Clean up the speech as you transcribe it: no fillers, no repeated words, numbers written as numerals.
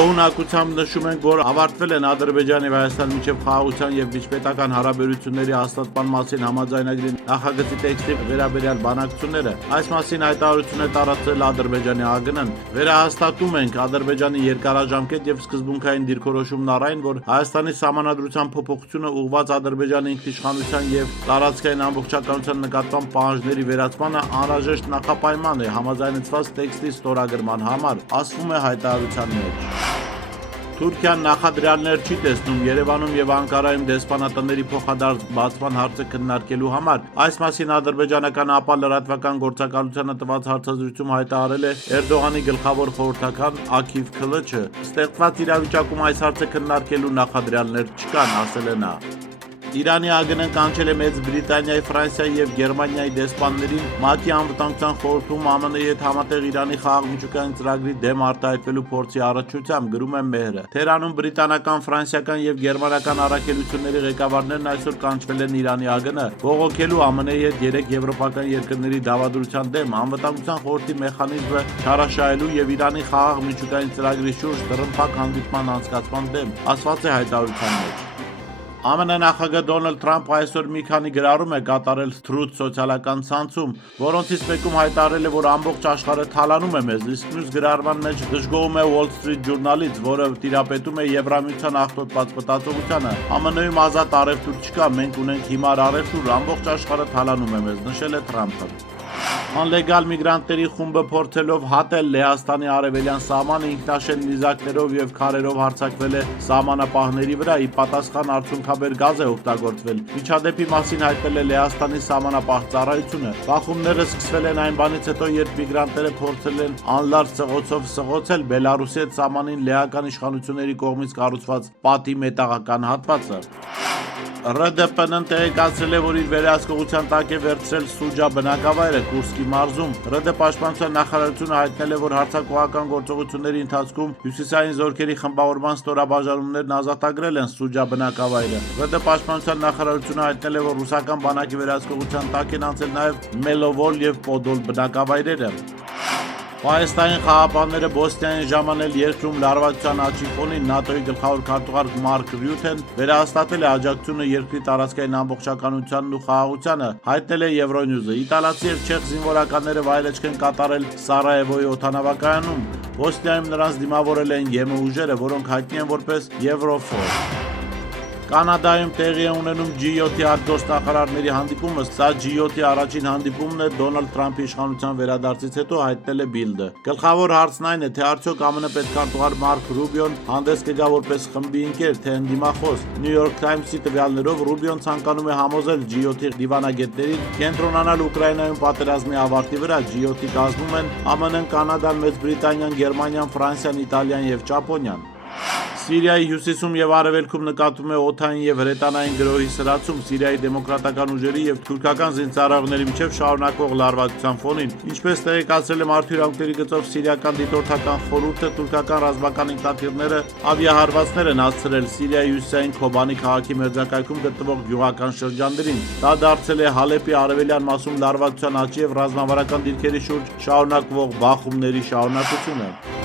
Գոհունակությամբ նշում ենք, որ ավարտվել են Ադրբեջանի եւ Հայաստանի միջև խաղաղության եւ միջպետական հարաբերությունների հաստատման մասին համաձայնագրի նախագծի տեքստի վերաբերյալ բանակցությունները։ Այս մասին հայտարարություն է տարածել Ադրբեջանի ԱԳՆ-ն։ Վերահաստատում ենք Ադրբեջանի երկարաժամկետ եւ սկզբունքային դիրքորոշումն առ այն, որ Հայաստանի սահմանադրության փոփոխությունը ուղղված Ադրբեջանի ինքնիշխանության եւ տարածքային ամբողջականության նկատմամբ պահանջների վերացմանը անհրաժեշտ նախապայման է համաձայնեցված տեքստի ստորագրման համար, ասվում է հայտարարության մեջ։ Թուրքիան նախադրյալներ չի տեսնում Երևանում եւ Անկարայում դեսպանատների փոխադարձ բացման հարցը քննարկելու համար։ Այս մասին ադրբեջանական ԱՊԱ լրատվական գործակալությանը տված հարցազրույցում հայտարարել է Էրդողանի գլխավոր խորհրդական Աքիվ Քլիչը։ Ստեղծված իրավիճակում այս հարցը քննարկելու նախադրյալներ չկան, ասել է նա։ Իրանի ԱԳՆ-ն կանչել է Մեծ Բրիտանիայի, Ֆրանսիայի եւ Գերմանիայի դեսպաններին ՄԱԿ-ի անվտանգության խորհրդում ԱՄՆ-ի հետ համատեղ Իրանի խաղաղ-միջուկային ծրագրի դեմ արտահայտվելու փորձի առնչությամբ, գրում է Մեհրը։ Թեհրանում բրիտանական, ֆրանսիական եւ գերմանական առաքելությունների ղեկավարներն այսօր կանչվել են Իրանի ԱԳՆ բողոքելու ԱՄՆ-ի հետ 3 եվրոպական երկրների դավադրության դեմ անվտանգության խորհրդի մեխանիզմը չարաշահելու եւ Իրանի խաղաղ-միջուկային ծրագրի շուրջ դռնփակ հանդիպման անցկացման դեմ, ասված է հայտարարության մեջ։ ԱՄՆ նախագահ Դոնալդ Թրամփը այսօր մի քանի գրառում է կատարել Truth սոցիալական ցանցում, որոնցից մեկում հայտարարել է, որ ամբողջ աշխարհը թալանում է մեզ, իսկ մյուս գրառման մեջ դժգոհում է Wall Street Journal-ից, որը տիրապետում է Եվրամիության աղտոտված մտածողությանը։ ԱՄՆ-ում ազատ առևտուր չկա, մենք ունենք հիմար առևտուր, ամբողջ աշխարհը թալանում է մեզ, նշել է Թրամփը։ Անլեգալ միգրանտների խումբը փորձելով հատել Լեհաստանի արևելյան սահմանը ինքնաշեն նիզակներով եւ քարերով հարձակվել է սահմանապահների վրա, ի պատասխան արդյունքաբեր գազ է օգտագործվել։ Միջադեպի մասին հայտնել է Լեհաստանի սահմանապահ ծառայությունը։ Բախումները սկսվել են այն բանից հետո, երբ միգրանտները փորձել են անլարջ սղոցով սղոցել Բելարուսի հետ սահմանին լեհական իշխանությունների կողմից կառուցված պատի մետաղական հատվածը։ ՌԴՊ-ն տեղեկացրել է, որ իր վերահսկողության տակ է վերցրել Սուջա բնակավայրը Կուրսկի մարզում։ ՌԴ պաշտպանության նախարարությունը հայտնել է, որ հարձակողական գործողությունների ընթացքում հյուսիսային զորքերի խմբավորման ստորաբաժանումներն ազատագրել են Սուջա բնակավայրը։ ՌԴ պաշտպանության նախարարությունը հայտնել է, որ ռուսական բանակի վերահսկողության տակ են անցել նաև Մելովոլ եւ Պոդոլ բնակավայրերը։ Հայաստանի խաղապանները Բոսնիային ժամանել երկրում լարվածության աճի ֆոնին ՆԱՏՕ-ի գլխավոր քարտուղար Մարկ Ռյուտեն վերահաստատել է աջակցությունը երկրի տարածքային ամբողջականությանն ու խաղաղությանը, հայտնել է Եվրոնյուզը։ Իտալացի եւ չեխ զինվորականները վայելեջք են կատարել Սարայևոյի օդանավակայանում։ Բոսնիայում նրանց դիմավորել են ԵՄ ուժերը, որոնք հայտնի են որպես Եվրոֆոր։ Կանադայում տեղի է ունենում G7-ի արտգործնախարարների հանդիպումը, սա G7-ի առաջին հանդիպումն է Դոնալդ Թրամփի իշխանության վերադարձից հետո, հայտնել է Բիլդը։ Գլխավոր հարցն այն է, թե արդյոք ԱՄՆ պետքարտուղար Մարկ Ռուբիոն հանդես կգա որպես խմբի ընկեր, թե ընդդիմախոս։ New York Times-ի տվյալներով Ռուբիոն ցանկանում է համոզել G7-ի դիվանագետներին կենտրոնանալ Ուկրաինայում պատերազմի ավարտի վրա։ G7-ի կազմում են ԱՄՆ-ն, Կանադան, Մեծ Բրիտանիան, Գերմանիան, Ֆրանսիան, Իտալիան եւ Ճապոնիան։ Սիրիայի հյուսիսում եւ արևելքում նկատվում է օդային եւ հրետանային գրոհի սրացում Սիրիայի դեմոկրատական ուժերի եւ թուրքական զինծառայողների միջև շարունակվող լարվածության ֆոնին։ Ինչպես տեղեկացրել է Մարդու իրավունքների գծով Սիրիական դիտորդական խորհուրդը, թուրքական ռազմական ինքնաթիռները ավիահարվածներ են հասցրել Սիրիայի հյուսիսային Քոբանի քաղաքի մերձակայքում գտնվող գյուղական շրջաններին։ Դա դարձել է Հալեպի արևելյան մասում լարվածության աճի եւ ռազմավարական դիրքերի շուրջ շարունակվող բախումների շարունակությունը։